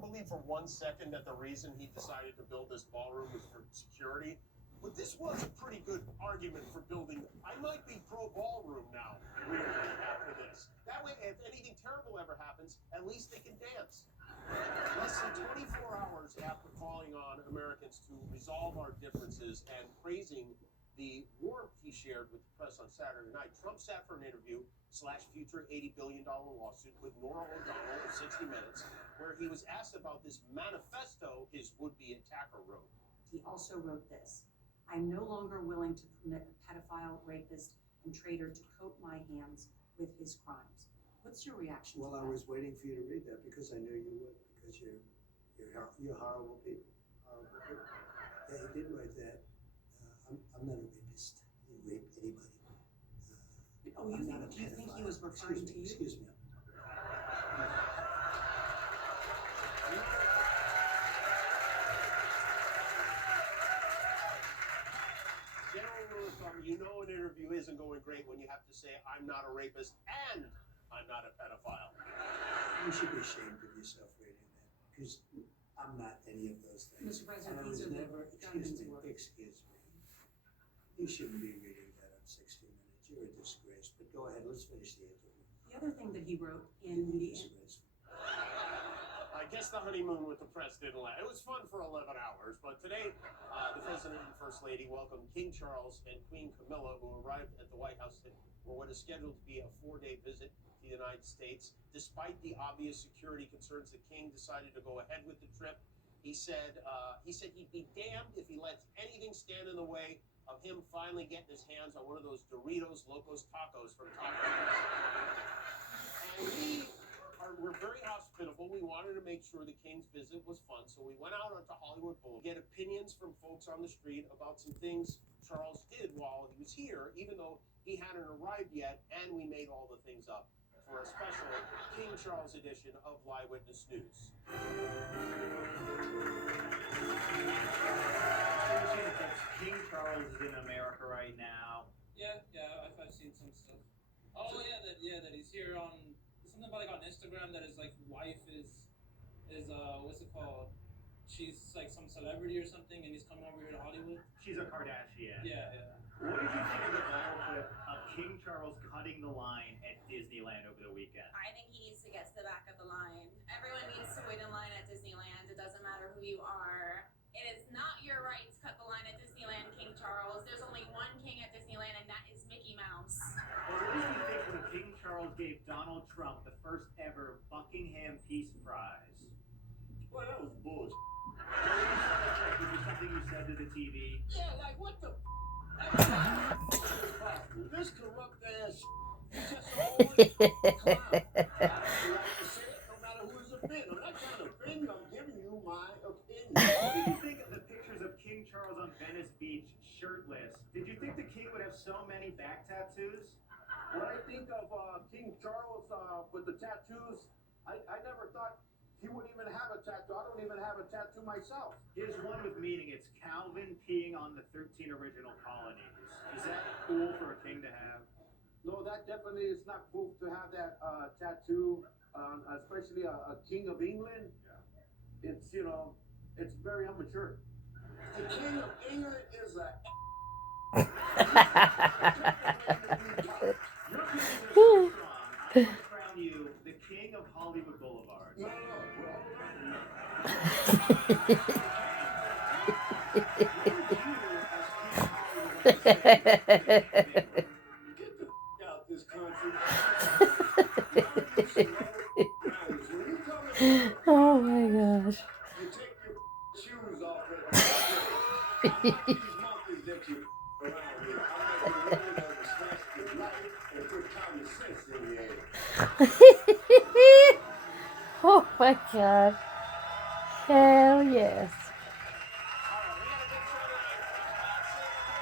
don't believe for one second that the reason he decided to build this ballroom was for security. But this was a pretty good argument for building. I might be pro-ballroom now, weirdly, after this. That way, if anything terrible ever happens, at least they can dance. Less than 24 hours after calling on Americans to resolve our differences and praising the warmth he shared with the press on Saturday night, Trump sat for an interview / future $80 billion lawsuit with Norah O'Donnell of 60 Minutes, where he was asked about this manifesto his would-be attacker wrote. He also wrote this: "I'm no longer willing to permit a pedophile, rapist, and traitor to coat my hands with his crimes." What's your reaction to that? Well, I was waiting for you to read that because I knew you would, because you're horrible people. Horrible people. Yeah, he did write that. I'm not a rapist. I didn't rape anybody. Do you think he was referring to you? Excuse me. General rule of thumb, you know an interview isn't going great when you have to say, I'm not a rapist and I'm not a pedophile. You should be ashamed of yourself reading that, because I'm not any of those things. Mr. President, these are never. Excuse me. You shouldn't be reading that on 60 Minutes. You're a disgrace. But go ahead, let's finish the interview. The other thing that he wrote in the I guess the honeymoon with the press didn't last. It was fun for 11 hours, but today the President and First Lady welcomed King Charles and Queen Camilla, who arrived at the White House for what is scheduled to be a 4-day visit to the United States. Despite the obvious security concerns, the King decided to go ahead with the trip. He said he'd be damned if he lets anything stand in the way of him finally getting his hands on one of those Doritos Locos Tacos from Taco Bell. And we're very hospitable. We wanted to make sure the King's visit was fun, so we went out onto Hollywood Boulevard to get opinions from folks on the street about some things Charles did while he was here, even though he hadn't arrived yet, and we made all the things up for a special King Charles edition of Live Witness News. King Charles is in America right now. Yeah, I've seen some stuff. Oh yeah, that he's here on something about like on Instagram that his like wife is what's it called? She's like some celebrity or something, and he's coming over here to Hollywood. She's a Kardashian. Yeah. What did you think of the viral clip of King Charles cutting the line at Disneyland over the weekend? I think he needs to get to the back of the line. Everyone needs to wait in line at Disneyland. It doesn't matter who you are. It is not your right to cut the line at Disneyland, King Charles. There's only one king at Disneyland, and that is Mickey Mouse. Well, what did you think when King Charles gave Donald Trump the first ever Buckingham Peace Prize? Well, that was bullshit. Was there something you said to the TV? Yeah, like what the this corrupt ass is just a whole clown. I don't like to say it, no matter who is offended. I'm not trying to offend you, I'm giving you my opinion. What did you think of the pictures of King Charles on Venice Beach shirtless? Did you think the king would have so many back tattoos? When I think of King Charles with the tattoos, I never thought he wouldn't even have a tattoo. I don't even have a tattoo myself. Here's one with meaning. It's Calvin peeing on the 13 original colonies. Is that cool for a king to have? No, that definitely is not cool to have that tattoo, especially a king of England. Yeah. It's, it's very immature. The king of England is a... I crown you the king of Hollywood Boulevard. No. Get the out this country. Oh my gosh. You take your shoes off these monkeys that you around here. I'm not going to respect your life and put common sense in your head. Oh my god. Hell yes.